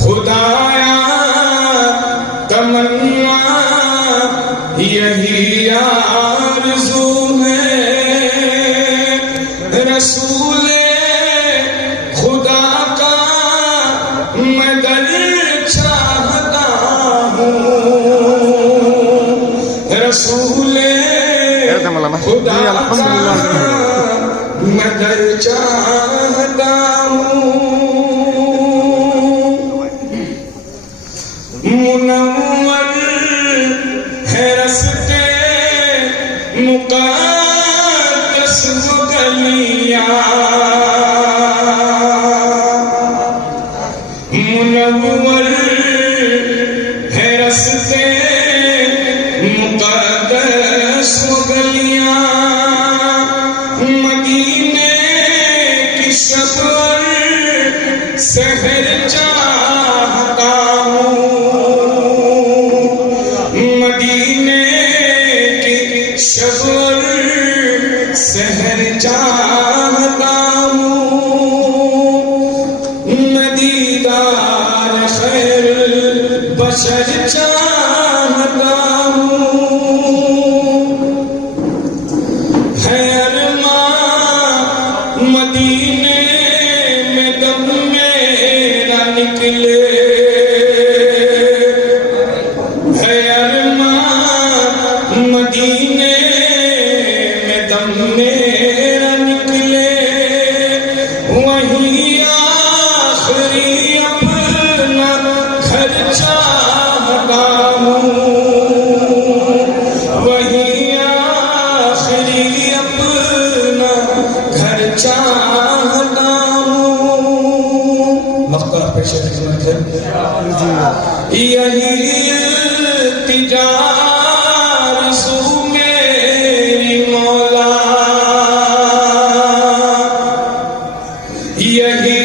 خدایا تمنا یہی آرزو ہے، رسول خدا کا میں در چاہتا ہوں، رسول خدا کا میں در چاہتا ہوں، منور ہے رستے مقدس و گلیاں، منور ہے رستے مقدس و گلیاں، مدینے کی شب اور سحر چاہتا ہوں، مدینے کی شب اور سحر چاہتا ہوں، میں دیدار خیر البشر چاہتا ہوں، ہے ارمان مدینے میں دم میرا نکلے، ہے ارمان مدینے میں دم میرا نکلے، وہیں آخری اپنا گھر چاہتا ہوں، وہیں آخری اپنا گھر چاہتا ہوں، مقبرہ پیش خدمت ہے، یہی التجا آرزو میری مولا، یہی